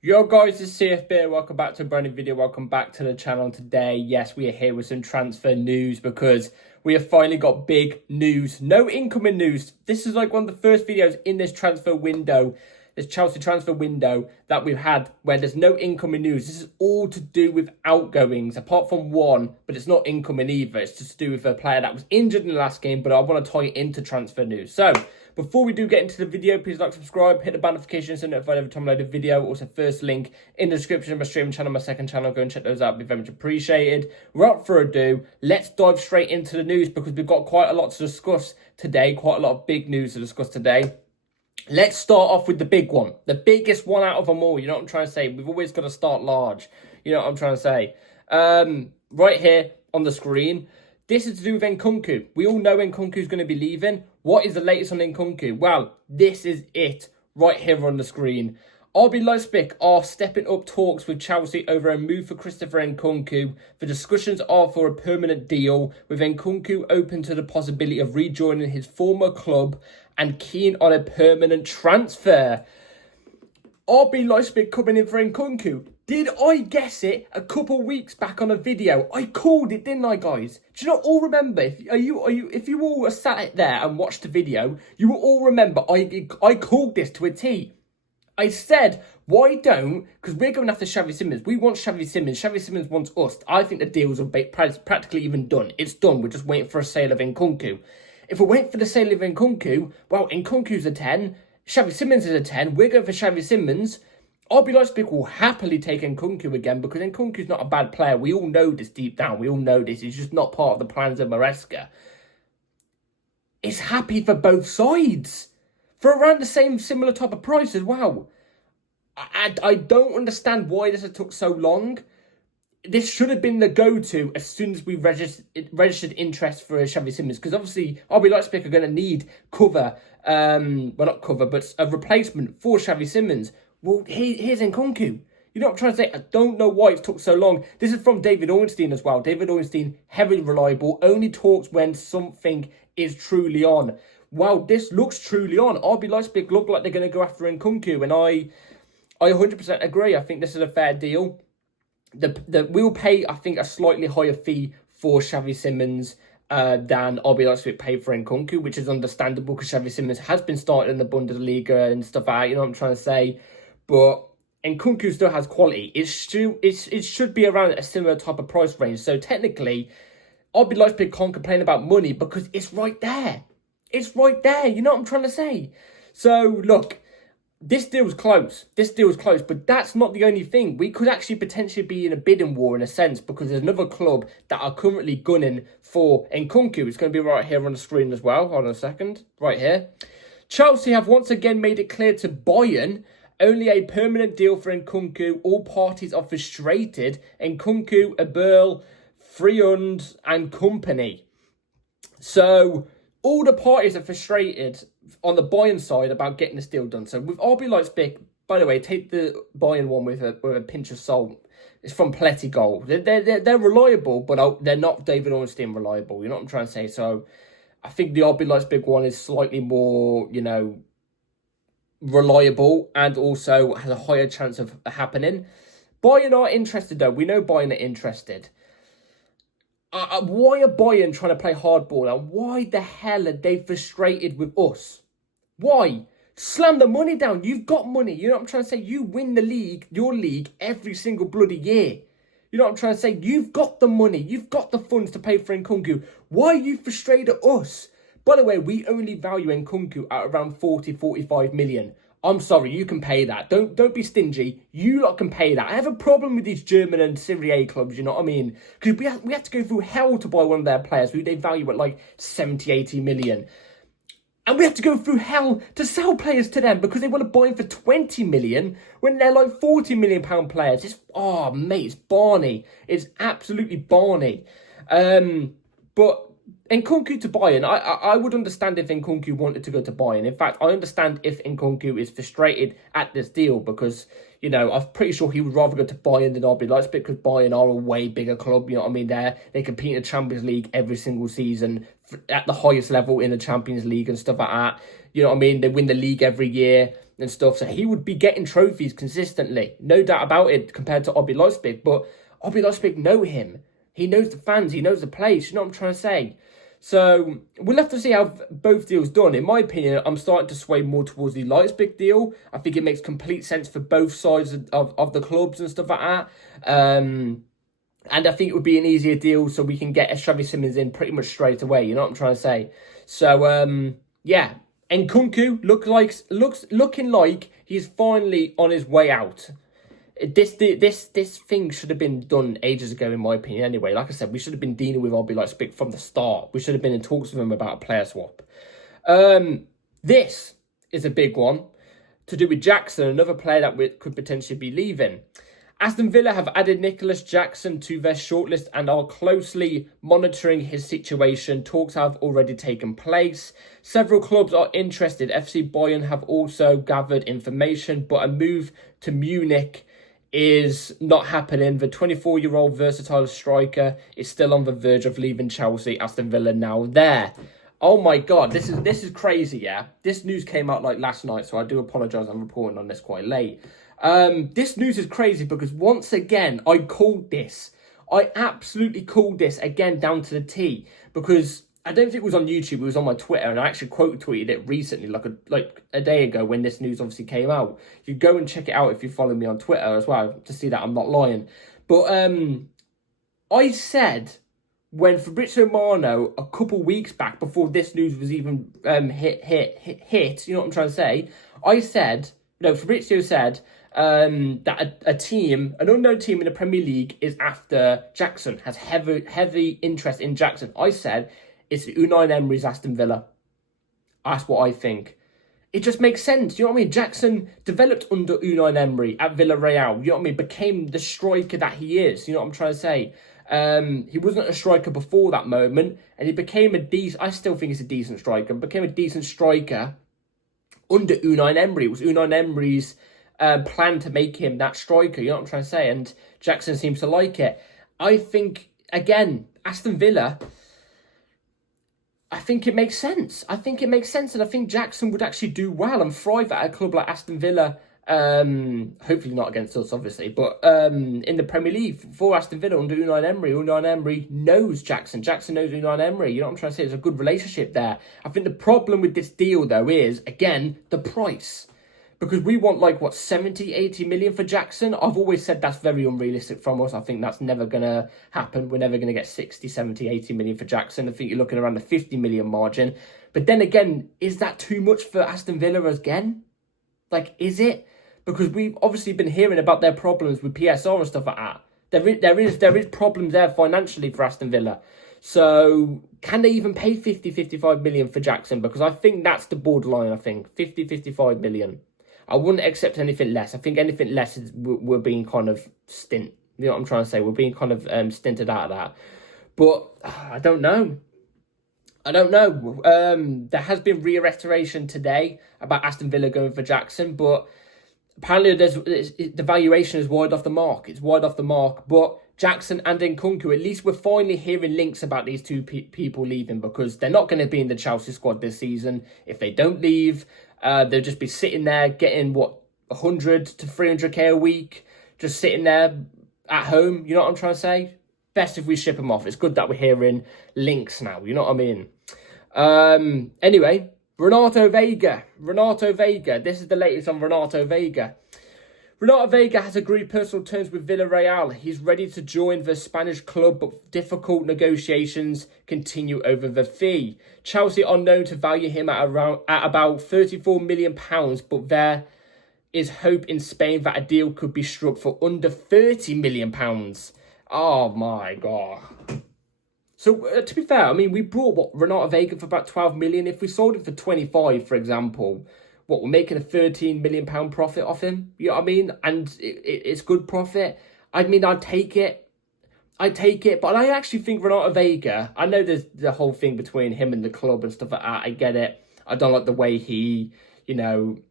Yo guys, it's CFB. Welcome back to a brand new video. Welcome back to the channel today. Yes, we are here with some transfer news because we have finally got big news. No incoming news. This is like one of the first videos in this transfer window, this Chelsea transfer window that we've had where there's no incoming news. This is all to do with outgoings, apart from one, but it's not incoming either. It's just to do with a player that was injured in the last game, but I want to tie it into transfer news. So, before we do get into the video, please like, subscribe, hit the bell notification so notified every time I load a video. Also, first link in the description of my streaming channel, my second channel. Go and check those out. It'd be very much appreciated. Without further ado, let's dive straight into the news because we've got quite a lot to discuss today. Quite a lot of big news to discuss today. Let's start off with the big one. The biggest one out of them all. You know what I'm trying to say? We've always got to start large. You know what I'm trying to say? Right here on the screen. This is to do with Nkunku. We all know Nkunku's going to be leaving. What is the latest on Nkunku? Well, this is it right here on the screen. Leizpig are stepping up talks with Chelsea over a move for Christopher Nkunku. The discussions are for a permanent deal, with Nkunku open to the possibility of rejoining his former club and keen on a permanent transfer. Leizpig coming in for Nkunku. Did I guess it a couple weeks back on a video? I called it, didn't I, guys? Do you not all remember? If you all sat there and watched the video, you will all remember I called this to a T. I said, why don't? Because we're going after Xavi Simons. We want Xavi Simons. Xavi Simons wants us. I think the deals are practically even done. It's done. We're just waiting for a sale of Nkunku. If we're waiting for the sale of Nkunku, well, Nkunku's a 10. Xavi Simons is a 10. We're going for Xavi Simons. Leizpig will happily take Nkunku again because Nkunku's not a bad player. We all know this deep down. We all know this. He's just not part of the plans of Maresca. It's happy for both sides. For around the same similar type of price as well. I don't understand why this has took so long. This should have been the go-to as soon as we registered interest for Xavi Simons. Because obviously, Leizpig are going to need cover. Well, not cover, but a replacement for Xavi Simons. Well, here's Nkunku. You know what I'm trying to say? I don't know why it took so long. This is from David Ornstein as well. David Ornstein, heavily reliable, only talks when something is truly on. Wow, this looks truly on. Leizpig look like they're going to go after Nkunku, and I 100% agree. I think this is a fair deal. We'll pay, I think, a slightly higher fee for Xavi Simons than Leizpig paid for Nkunku, which is understandable because Xavi Simons has been starting in the Bundesliga and stuff like that. You know what I'm trying to say? But Nkunku still has quality. It should be around a similar type of price range. So technically, Leizpig can't complain about money because it's right there. It's right there. You know what I'm trying to say? So, look, this deal's close. This deal's close, but that's not the only thing. We could actually potentially be in a bidding war in a sense because there's another club that are currently gunning for Nkunku. It's going to be right here on the screen as well. Hold on a second. Right here. Chelsea have once again made it clear to Bayern only a permanent deal for Nkunku. All parties are frustrated. Nkunku, Eberl, Freund and company. So all the parties are frustrated on the Bayern side about getting this deal done. So with RB Leipzig, by the way, take the Bayern one with a pinch of salt. It's from Pletty Goal. They're reliable, but they're not David Ornstein reliable. You know what I'm trying to say? So I think the RB Leipzig one is slightly more, reliable and also has a higher chance of happening. Bayern are interested though. We know Bayern are interested. Why are Bayern trying to play hardball? And why the hell are they frustrated with us? Why? Slam the money down. You've got money. You know what I'm trying to say? You win the league, your league, every single bloody year. You know what I'm trying to say? You've got the money. You've got the funds to pay for Nkunku. Why are you frustrated at us? By the way, we only value Nkunku at around 40-45 million. I'm sorry, you can pay that. Don't be stingy. You lot can pay that. I have a problem with these German and Serie A clubs, you know what I mean? Because we have to go through hell to buy one of their players who they value at like 70-80 million. And we have to go through hell to sell players to them because they want to buy them for 20 million when they're like 40 million pound players. Mate, it's Barney. It's absolutely Barney. But Nkunku to Bayern, I would understand if Nkunku wanted to go to Bayern. In fact, I understand if Nkunku is frustrated at this deal because, I'm pretty sure he would rather go to Bayern than RB Leipzig because Bayern are a way bigger club, you know what I mean? They compete in the Champions League every single season at the highest level in the Champions League and stuff like that. You know what I mean? They win the league every year. and stuff. So he would be getting trophies consistently. No doubt about it compared to RB Leipzig. But RB Leipzig know him. He knows the fans. He knows the place. You know what I'm trying to say? So we'll have to see how both deals done. In my opinion, I'm starting to sway more towards the Leizpig deal. I think it makes complete sense for both sides of the clubs and stuff like that. And I think it would be an easier deal so we can get Xavi Simons in pretty much straight away. You know what I'm trying to say? So, yeah. Nkunku looking like he's finally on his way out. This thing should have been done ages ago, in my opinion. Anyway, like I said, we should have been dealing with RB Leipzig from the start. We should have been in talks with him about a player swap. This is a big one to do with Jackson, another player that could potentially be leaving. Aston Villa have added Nicholas Jackson to their shortlist and are closely monitoring his situation. Talks have already taken place. Several clubs are interested. FC Bayern have also gathered information, but a move to Munich is not happening. The 24-year-old versatile striker is still on the verge of leaving Chelsea. Aston Villa now there. Oh my God, this is crazy, yeah? This news came out like last night, so I do apologise. I'm reporting on this quite late. This news is crazy because once again, I called this. I absolutely called this again down to the T because I don't think it was on YouTube. It was on my Twitter, and I actually quote tweeted it recently, like a day ago when this news obviously came out. You go and check it out if you follow me on Twitter as well to see that I'm not lying. But I said when Fabrizio Romano a couple weeks back before this news was even hit, you know what I'm trying to say? Fabrizio said that a team, an unknown team in the Premier League is after Jackson, has heavy interest in Jackson. I said it's Unai Emery's Aston Villa. That's what I think. It just makes sense. You know what I mean? Jackson developed under Unai Emery at Villarreal. You know what I mean? Became the striker that he is. You know what I'm trying to say? He wasn't a striker before that moment, and he became I still think he's a decent striker, became a decent striker under Unai Emery. It was Unai Emery's plan to make him that striker. You know what I'm trying to say? And Jackson seems to like it. I think, again, Aston Villa, I think it makes sense. And I think Jackson would actually do well and thrive at a club like Aston Villa. Hopefully not against us, obviously, but in the Premier League for Aston Villa under Unai Emery. Unai Emery knows Jackson. Jackson knows Unai Emery. You know what I'm trying to say? There's a good relationship there. I think the problem with this deal, though, is, again, the price. Because we want, 70, 80 million for Jackson. I've always said that's very unrealistic from us. I think that's never going to happen. We're never going to get 60, 70, 80 million for Jackson. I think you're looking around the 50 million margin. But then again, is that too much for Aston Villa again? Is it? Because we've obviously been hearing about their problems with PSR and stuff like that. There is problems there financially for Aston Villa. So can they even pay 50, 55 million for Jackson? Because I think that's the borderline, I think. 50, 55 million. I wouldn't accept anything less. I think anything less is we're being kind of stint. You know what I'm trying to say? We're being kind of stinted out of that. But I don't know. There has been reiteration today about Aston Villa going for Jackson, but apparently the valuation is wide off the mark. It's wide off the mark. But Jackson and Nkunku, at least we're finally hearing links about these two people leaving, because they're not going to be in the Chelsea squad this season. If they don't leave, they'll just be sitting there getting, 100 to 300k a week, just sitting there at home. You know what I'm trying to say? Best if we ship them off. It's good that we're hearing links now. You know what I mean? Anyway, Renato Vega. This is the latest on Renato Vega. Renato Vega has agreed personal terms with Villarreal. He's ready to join the Spanish club, but difficult negotiations continue over the fee. Chelsea are known to value him at about £34 million, but there is hope in Spain that a deal could be struck for under £30 million. Oh my God. So, to be fair, I mean, we brought, Renato Vega for about 12 million. If we sold it for 25, for example, we're making a £13 million profit off him? You know what I mean? And it's good profit. I mean, I'd take it. But I actually think Renato Vega, I know there's the whole thing between him and the club and stuff like that. I get it. I don't like the way he,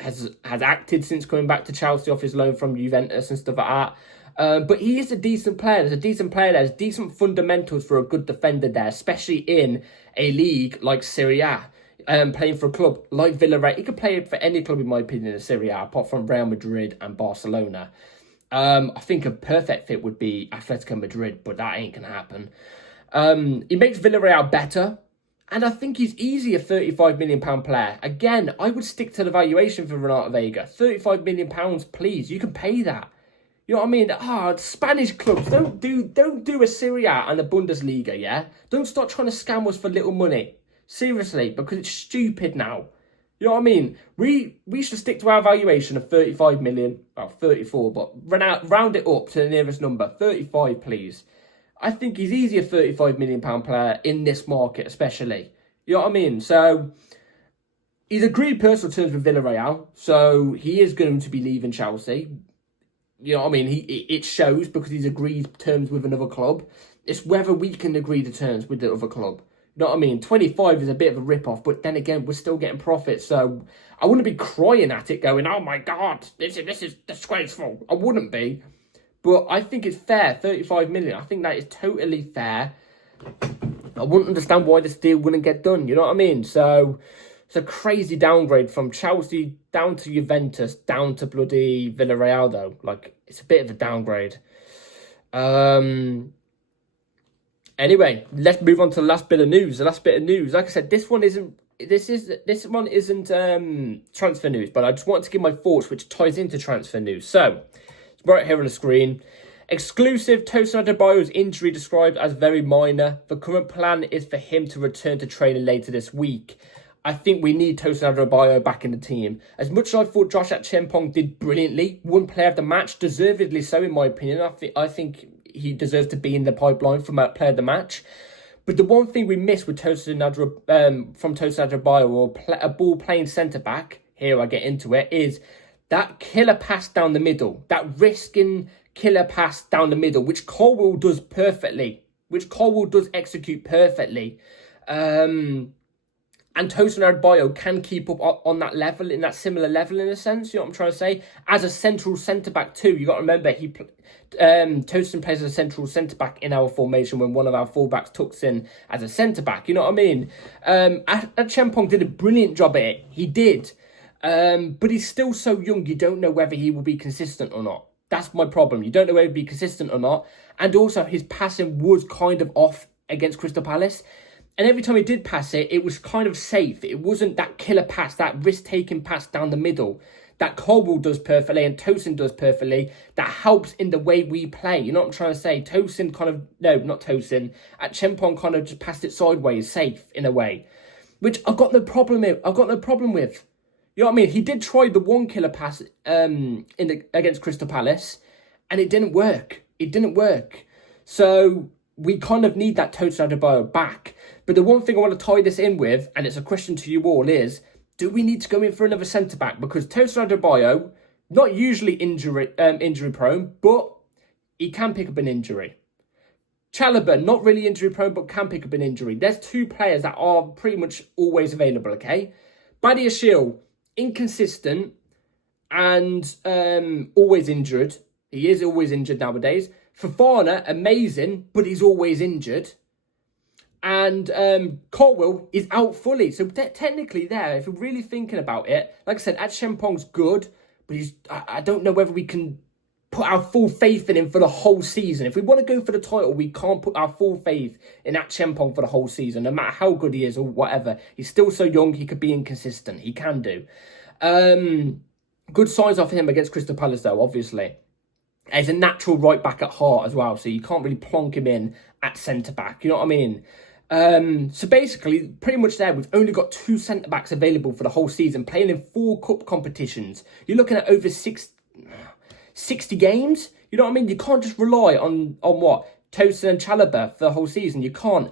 has acted since coming back to Chelsea off his loan from Juventus and stuff like that. But he is a decent player. There's a decent player there. There's decent fundamentals for a good defender there, especially in a league like Serie A. playing for a club like Villarreal. He could play for any club, in my opinion, in Serie A, apart from Real Madrid and Barcelona. I think a perfect fit would be Atletico Madrid, but that ain't going to happen. He makes Villarreal better, and I think he's easy a £35 million player. Again, I would stick to the valuation for Renato Vega. £35 million, please. You can pay that. You know what I mean? Spanish clubs, don't do a Serie A and a Bundesliga, yeah? Don't start trying to scam us for little money. Seriously, because it's stupid now. You know what I mean? We should stick to our valuation of 35 million, well, 34, but round it up to the nearest number. 35, please. I think he's easy a £35 million player in this market, especially. You know what I mean? So, he's agreed personal terms with Villarreal, so he is going to be leaving Chelsea. You know what I mean? It shows because he's agreed terms with another club. It's whether we can agree the terms with the other club. You know what I mean? 25 is a bit of a rip-off, but then again, we're still getting profits. So I wouldn't be crying at it going, oh my God, this is disgraceful. I wouldn't be. But I think it's fair, 35 million. I think that is totally fair. I wouldn't understand why this deal wouldn't get done. You know what I mean? So it's a crazy downgrade from Chelsea down to Juventus, down to bloody Villarreal, though. Like, it's a bit of a downgrade. Anyway, let's move on to the last bit of news. The last bit of news, like I said, this one isn't transfer news, but I just wanted to give my thoughts, which ties into transfer news. So, it's right here on the screen. Exclusive: Tosin Adebayo's injury described as very minor. The current plan is for him to return to training later this week. I think we need Tosin Adebayo back in the team. As much as I thought Josh Achampong did brilliantly, won player of the match, deservedly so in my opinion. I think he deserves to be in the pipeline for player of the match. But the one thing we miss with Tosin Adebayo, or a ball playing centre back, here I get into it, is that killer pass down the middle, that risking killer pass down the middle, which Colwill does perfectly, which Colwill does execute perfectly. And Tosin Adebayo can keep up on that level, in that similar level in a sense, you know what I'm trying to say? As a central centre-back too, you got to remember, Tosin plays as a central centre-back in our formation when one of our full-backs tucks in as a centre-back, you know what I mean? Achampong did a brilliant job at it, he did. But he's still so young, you don't know whether he will be consistent or not. That's my problem, you don't know whether he'll be consistent or not. And also, his passing was kind of off against Crystal Palace. And every time he did pass it, it was kind of safe. It wasn't that killer pass, that risk-taking pass down the middle that Colwill does perfectly and Tosin does perfectly. That helps in the way we play. You know what I'm trying to say? Tosin kind of... No, not Tosin. Achampong kind of just passed it sideways, safe in a way. Which I've got no problem with. You know what I mean? He did try the one killer pass against Crystal Palace. And it didn't work. So we kind of need that Tosin Adebayo back. But the one thing I want to tie this in with, and it's a question to you all, is do we need to go in for another centre-back? Because Tosin Adebayo, not usually injury prone, but he can pick up an injury. Chalobah, not really injury prone, but can pick up an injury. There's two players that are pretty much always available, okay? Badiashile, inconsistent and always injured. He is always injured nowadays. Fofana, amazing, but he's always injured. And Colwill is out fully. So technically there, if you're really thinking about it, like I said, Achampong's good, but I don't know whether we can put our full faith in him for the whole season. If we want to go for the title, we can't put our full faith in Achampong for the whole season, no matter how good he is or whatever. He's still so young, he could be inconsistent. He can do. Good signs off him against Crystal Palace, though, obviously. He's a natural right back at heart as well, so you can't really plonk him in at centre back. You know what I mean? So basically, pretty much there, we've only got 2 centre-backs available for the whole season, playing in 4 cup competitions. You're looking at over 60 games. You know what I mean? You can't just rely on what? Tosin and Chalobah for the whole season. You can't.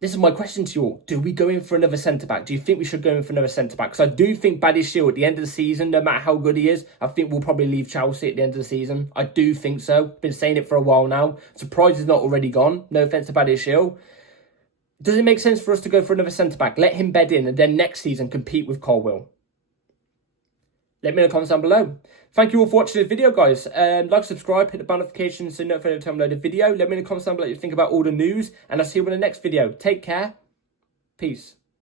This is my question to you all. Do we go in for another centre-back? Do you think we should go in for another centre-back? Because I do think Badiashile at the end of the season, no matter how good he is, I think we'll probably leave Chelsea at the end of the season. I do think so. Been saying it for a while now. Surprised he's not already gone. No offence to Badiashile. Does it make sense for us to go for another centre-back? Let him bed in and then next season compete with Colwill. Let me know in the comments down below. Thank you all for watching this video, guys. Like, subscribe, hit the bell notification so you know if I upload a video. Let me know in the comments down below what you think about all the news. And I'll see you in the next video. Take care. Peace.